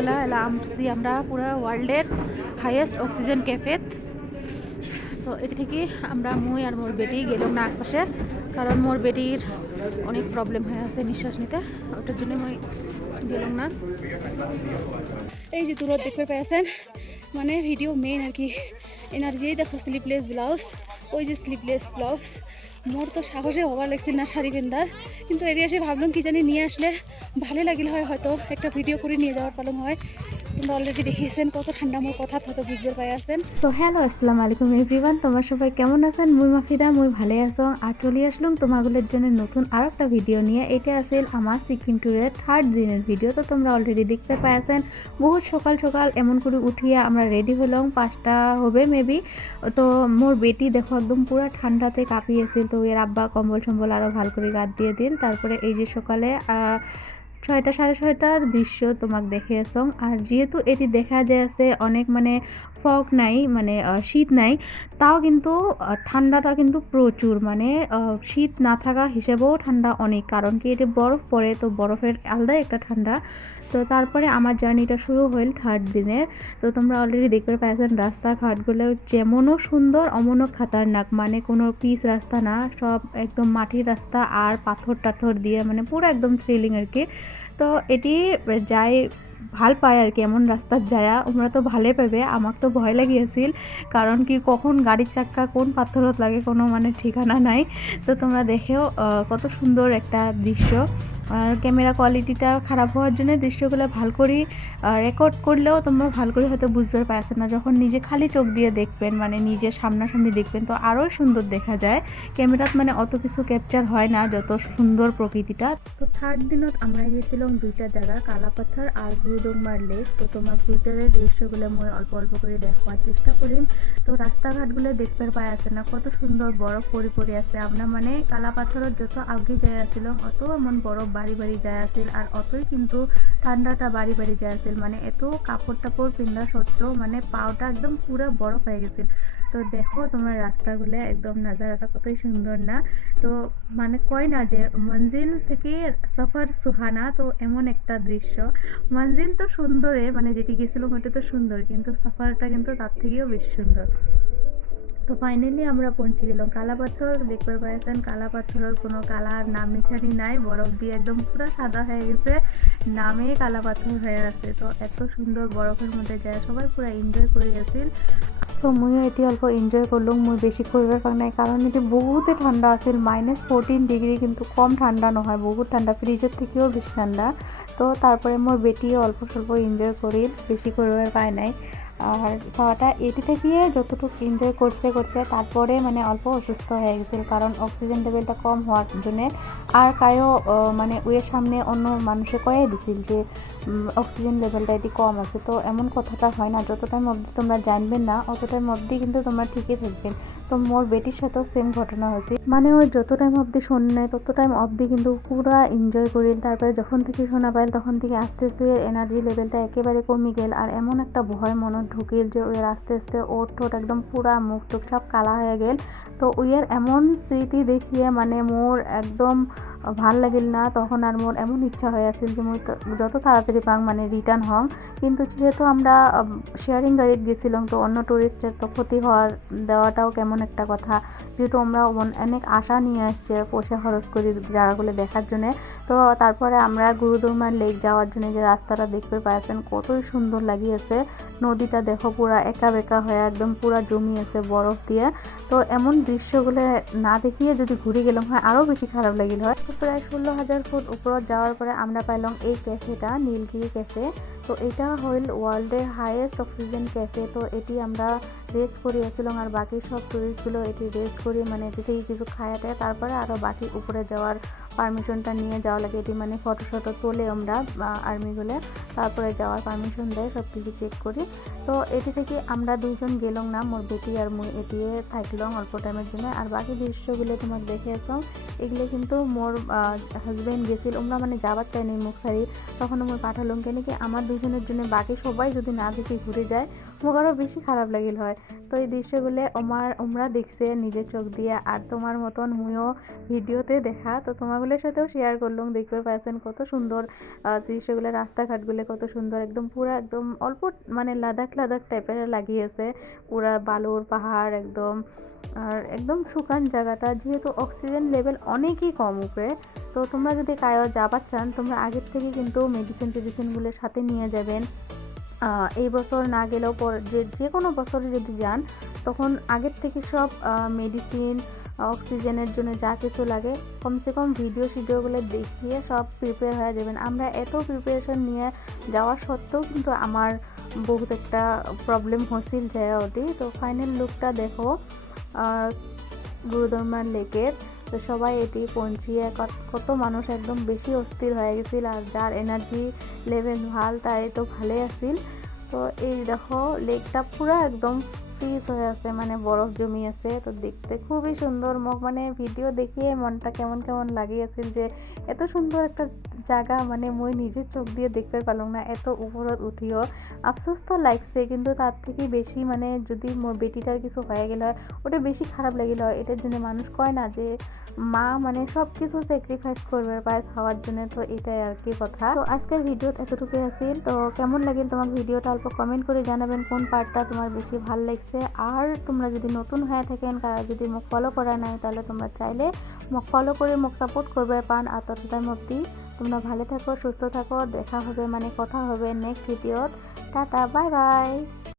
বলা এলা আমছি আমরা পুরো ওয়ার্ল্ডের হাইয়েস্ট অক্সিজেন ক্যাফেত। তো এটি থেকে আমরা মুই আর মোর বেটি গেলাম না আশপাশে, কারণ মোর বেটির অনেক প্রবলেম হয়ে আছে নিঃশ্বাস নিতে, ওটার জন্য মুই গেলাম না। এই যে দূরত দেখতে পেয়েছেন মানে ভিডিও মেইন আর কি এনার্জি দেখো স্লিপলেস ব্লাউজ, ওই যে স্লিপলেস ব্লাউজ মোর তো সাহসে হবার লাগছিল না শাড়ি পেন্দার, কিন্তু এরিয়া এসে ভাবলাম কি জানি নিয়ে আসলে ভালো লাগিল হয়, হয়তো একটা ভিডিও করে নিয়ে যাওয়ার পালন হয়। তোমরা অলরেডি দেখিয়েছেন কত ঠান্ডা মোর কথা হয়তো বুঝতে পাই আছেন। সো হ্যালো আসসালামু আলাইকুম এভরিওয়ান, তোমরা সবাই কেমন আছেন? মুই মাফিদা, মুই ভালো আছো আর চলে আসলাম তোমাগুলোর জন্য নতুন আর একটা ভিডিও নিয়ে। এটা আছে আমার সিকিম ট্যুরের 3rd দিনের ভিডিও। তো তোমরা অলরেডি দেখতে পাইছেন বহুত সকাল সকাল এমন করে উঠিয়ে আমরা রেডি হলাম, 5টা হবে মেবি। তো মোর বেটি দেখো একদম পুরো ঠান্ডাতে কাঁপিয়েছিল, তো এর আব্বা কম্বল সম্বল আরও ভালো করে গাদ দিয়ে দিন। তারপরে এই যে সকালে 6টা সাড়ে 6টার দৃশ্য তোমাকে দেখিয়েছ। আর যেহেতু এটি দেখা যাচ্ছে অনেক মানে ফগ নাই, মানে শীত নাই, তাও কিন্তু ঠান্ডাটা কিন্তু প্রচুর, মানে শীত না থাকা হিসেবেও ঠান্ডা অনেক, কারণ কি এটি বরফ পড়ে, তো বরফের আলাদা একটা ঠান্ডা। তো তারপরে আমার জার্নিটা শুরু হইল 3rd দিনের। তো তোমরা অলরেডি দেখতে পাইছেন রাস্তাঘাটগুলো যেমনও সুন্দর অমনও খাতারনাক, মানে কোনো পিচ রাস্তা না, সব একদম মাটির রাস্তা আর পাথর টাথর দিয়ে, মানে পুরো একদম থ্রিলিং আর কি। তো এটি যাই ভাল পায় আর কি এমন রাস্তার যায়া, ওমরা তো ভালোই পাবে, আমার তো ভয় লাগিয়েছিল, কারণ কি কখন গাড়ির চাক্কা কোন পাথরত লাগে কোনো মানে ঠিকানা নাই। তো তোমরা দেখেও কত সুন্দর একটা দৃশ্য। আর ক্যামেরা কোয়ালিটিটা খারাপ হওয়ার জন্য দৃশ্যগুলো ভালো করে রেকর্ড করলেও তোমরা ভালো করে হয়তো বুঝতে পারছো না, যখন নিজে খালি চোখ দিয়ে দেখবেন, মানে নিজে সামনাসামনি দেখবেন, তো আরও সুন্দর দেখা যায়। ক্যামেরাত মানে অত কিছু ক্যাপচার হয় না যত সুন্দর প্রকৃতিটা। তো 3rd দিনত আমরা গেছিলাম 2টা জায়গা, কালাপাথর আর গুরুদুংমার লেক। তো তোমার ভিতরের দৃশ্যগুলো মই অল্প অল্প করে দেখবার চেষ্টা করি। তো রাস্তাঘাটগুলো দেখতে পাই আছে না কত সুন্দর বরফ পরি পরি আছে। আমরা মানে কালাপাথরের যত আগে যাই আসছিল অত এমন বরফ বাড়ি বাড়ি যায় আসছিল, আর অতই কিন্তু ঠান্ডাটা বাড়ি বাড়ি যায় আসছিল, মানে এত কাপড় টাপড় পিন্ধা সত্ত্বেও মানে পাওটা একদম পুরো বরফ হয়ে গেছিল। তো দেখো তোমার রাস্তাগুলো একদম নাজারাটা কতই সুন্দর না। তো মানে কয় না যে মঞ্জিল থেকে সফর সুহানা, তো এমন একটা দৃশ্য। মঞ্জিল তো সুন্দরে, মানে যেটি গেছিলাম ওটা তো সুন্দর, কিন্তু সফরটা কিন্তু তার থেকেও বেশি সুন্দর। তো ফাইনালি আমরা পৌঁছে গেলাম কালাপাথর। দেখতে পাচ্ছেন কালাপাথরের কোনো কালার নাম নিশানি নাই, বরফ দিয়ে একদম পুরো সাদা হয়ে গেছে, নামে কালাপাথর হয়ে আছে। তো এত সুন্দর বরফের মধ্যে যায় সবাই পুরো এনজয় করে গেছিল। তো মুইও এটি অল্প এনজয় করলাম, মুই বেশি করবার পাক নাই, কারণ এটি বহুতে ঠান্ডা আছিল, -14 ডিগ্রি, কিন্তু কম ঠান্ডা নহয়, বহুত ঠান্ডা, ফ্রিজের থেকেও বেশি ঠান্ডা। তো তারপরে মোর বেটিও অল্প স্বল্প এনজয় করি, বেশি করবার পায় নাই। আর খাওয়াটা এটি থেকে যতটুকু এনজয় করতে করতে তারপরে মানে অল্প অসুস্থ হয়ে গেছিল, কারণ অক্সিজেন লেভেলটা কম হওয়ার জন্যে। আর কায়ও মানে ওয়ের সামনে অন্য মানুষে কয়ে দিছিল যে অক্সিজেন লেভেলটা এটি কম আছে। তো এমন কথাটা হয় না, যত টাইম অবধি তোমরা জানবেন না অত টাইম অবধি কিন্তু তোমরা ঠিকই থাকবেন। তো মোর বেটির সাথেও সেম ঘটনা হয়েছে, মানে ওই যত টাইম অবধি শোনে তত টাইম অবধি কিন্তু পুরা এনজয় করিল। তারপরে যখন থেকে শোনা পাইল তখন থেকে আস্তে আস্তে এনার্জি লেভেলটা একেবারে কমে গেল, আর এমন একটা ভয় মনে ঢুকিল যে ওর আস্তে আস্তে ওর ঠোঁট একদম পুরা মুখ টুক সব কালা হয়ে গেল। তো ওইয়ের এমন স্মৃতি দেখিয়ে মানে মোর একদম ভাল লাগিল না, তখন আর মোর এমন ইচ্ছা হয়ে আছিল যে মুই যত তাড়াতাড়ি পাং মানে রিটার্ন হং। কিন্তু যেহেতু আমরা শেয়ারিং গাড়িতে গেছিলাম, তো অন্য টুরিস্টের তো ক্ষতি হওয়ার দেওয়াটাও কেমন একটা কথা, যেহেতু আমরা অনেক আশা নিয়ে আসছে পয়সা খরচ করি জায়গাগুলো দেখার জন্য। তো তারপরে আমরা গুরুদুংমার লেক যাওয়ার জন্য যে রাস্তাটা দেখতে পাচ্ছেন কতই সুন্দর লাগিয়েছে, নদীটা দেখো পুরা একা বেঁকা হয়ে একদম পুরা জমিয়েছে বরফ দিয়ে। তো এমন দৃশ্যগুলো না দেখিয়ে যদি ঘুরে গেলাম হয় আরও বেশি খারাপ লাগিল হয়। তো প্রায় 16,000 ফুট উপরত যাওয়ার পরে আমরা পাইলাম এই ক্যাফেটা, নীলগিরি ক্যাফে। তো এটা হইল ওয়ার্ল্ডের হাইয়েস্ট অক্সিজেন ক্যাফে। তো এটি আমরা রেস্ট করিয়েছিলাম, আর বাকি সব টুরিস্টগুলো এটি রেস্ট করি মানে এটি থেকে কিছু খায়াতে তারপরে আরও বাকি উপরে যাওয়ার পারমিশনটা নিয়ে যাওয়া লাগে। এটি মানে ফটো শটো তোলে আমরা আর্মিগুলো, তারপরে যাওয়ার পারমিশন দেয়, সব কিছু চেক করি। তো এটি থেকে আমরা দুইজন গেলাম না, মোর বেটি আর মুই এটিয়ে থাকলাম অল্প টাইমের জন্য। আর বাকি দৃশ্যগুলো তোমাকে দেখে আসলাম, এগুলো কিন্তু মোর হাজব্যান্ড গেছিল, আমরা মানে যাবার চাইনি মুখ ছাড়ি, তখন মোর পাঠালাম কেন কি আমার দুজনের জন্য, বাকি সবাই যদি না দেখে ঘুরে যায় মোক আরও বেশি খারাপ লাগিল হয়। তো এই দৃশ্যগুলো ওমরা দেখছে নিজের চোখ দিয়ে, আর তোমার মতন মুইও ভিডিওতে দেখা, তো তোমাগুলোর সাথেও শেয়ার করলাম। দেখতে পাচ্ছেন কত সুন্দর দৃশ্যগুলো, রাস্তাঘাটগুলো কত সুন্দর, একদম পুরা একদম অল্প মানে লাদাখ লাদাখ টাইপের লাগিয়েছে, পুরা বালুর পাহাড় একদম। আর একদম শুকান জায়গাটা, যেহেতু অক্সিজেন লেভেল অনেকই কম উপরে। তো তোমরা যদি কায়ো যাবার চান, তোমরা আগের থেকে কিন্তু মেডিসিনগুলো সাথে নিয়ে যাবেন। এই বছর না গেলেও যে কোনো বছরে যদি যান, তখন আগের থেকে সব মেডিসিন, অক্সিজেনের জন্য যা কিছু লাগে কমসে কম ভিডিওগুলো দেখিয়ে সব প্রিপেয়ার হয়ে যাবেন। আমরা এত প্রিপারেশন নিয়ে যাওয়ার সত্ত্বেও কিন্তু আমার বহুত একটা প্রবলেম হচ্ছিল যায় ওটি। তো ফাইনাল লুকটা দেখো গুরুদরমার লেকের। তো সবাই এটি পৌঁছিয়ে কত মানুষ একদম বেশি অস্থির হয়ে গেছিল, আর যার এনার্জি লেভেল ভাল তাই তো ভালোই আসছিল। তো এই দেখো লেকটা পুরো একদম ফ্রিজ হয়ে আছে, মানে বরফ জমি আছে। তো দেখতে খুবই সুন্দর, মানে ভিডিও দেখিয়ে মনটা কেমন কেমন লাগিয়েছিল যে এত সুন্দর একটা জায়গা মানে মই নিজের চোখ দিয়ে দেখতে পারলাম না, এত উপরত উঠিও। আফসোস তো লাগছে, কিন্তু তার থেকে বেশি মানে যদি মোর বেটিটার কিছু হয়ে গেল হয় ওটা বেশি খারাপ লাগিল হয়। এটার জন্য মানুষ কয় না যে মা মানে সব কিছু স্যাক্রিফাইস করবে পায় খাওয়ার জন্য। তো এটাই আর কি কথা। তো আজকের ভিডিও এতটুকুই আছিল। তো কেমন লাগিল তোমার ভিডিওটা অল্প কমেন্ট করে জানাবেন কোন পার্টটা তোমার বেশি ভালো লাগছে। আর তোমরা যদি নতুন হয়ে থাকেন, যদি মোক ফলো করা নাই, তাহলে তোমরা চাইলে মোক ফলো করে মোক সাপোর্ট করবে পান। আর ততটার মধ্যেই তোমরা ভালো থাকো, সুস্থ থাকো। দেখা হবে মানে কথা হবে নেক্সট ভিডিওত। Tata, bye by.